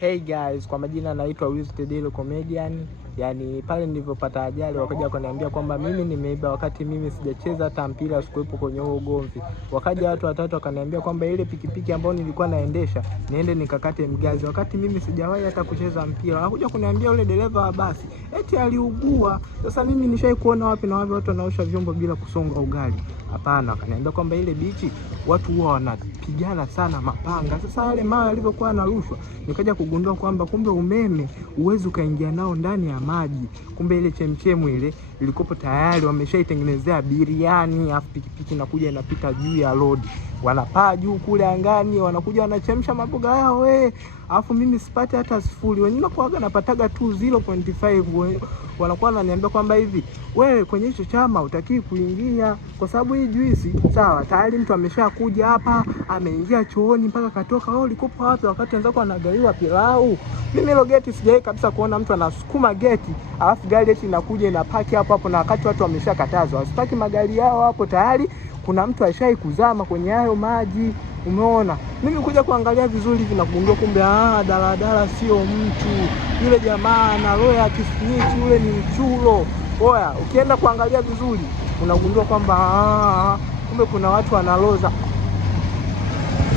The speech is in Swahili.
Hey guys, kwa majina naitwa Willis Comedian. Yani pale nilipopata ajali wakaja kuniambia kwamba mimi nimeiba wakati mimi sijacheza hata mpira, sikuwepo kwenye huo ugomvi. Wakaja watu watatu wakaniambia kwamba ile pikipiki ambayo nilikuwa naendesha niende nikakate mgazi wakati mimi sijawahi hata kucheza mpira. Wakaja kuniambia yule dereva wa basi eti aliugua. Sasa mimi nishai kuona wapi na wapi watu wanaosha vyombo bila kusonga ugali? Hapana. Wakaniambia kwamba ile bichi watu huwa wanapigana sana mapanga. Sasa wale mawe yalivyokuwa yanarushwa, nikaja kugundua kwamba kumbe umeme uwezi ukaingia nao ndani ya maji. Kumbe ile chemchemu ile ilikopo tayari wameshaitengenezea biriani, afu pikipiki inakuja inapita juu ya road. Wanapaa juu kule angani, wanakuja wanachemsha maboga yao afu mimi sipati hata sifuri. Wengine kwaga napataga tu 0.5. Wanakuwa wananiambia kwamba hivi, wewe kwenye hicho chama hutaki kuingia kwa sababu hii juisi sawa, tayari mtu ameshakuja hapa, ameingia chooni mpaka katoka. Wewe ulikopo wapi wakati wenzako wanagaiwa pilau? Mimi hilo geti sijawahi kabisa kuona mtu anasukuma geti alafu gari eti inakuja inapaki hapo na wakati watu wameshakatazwa. Wasitaki magari yao hapo, tayari kuna mtu ashai kuzama kwenye hayo maji. Umeona? Mimi kuja kuangalia vizuri hivi na kugundua kumbe daladala sio mtu. Yule jamaa na roho ya kisnitch, yule ni mchulo. Oya, ukienda kuangalia vizuri unagundua kwamba kumbe kuna watu wanaloza.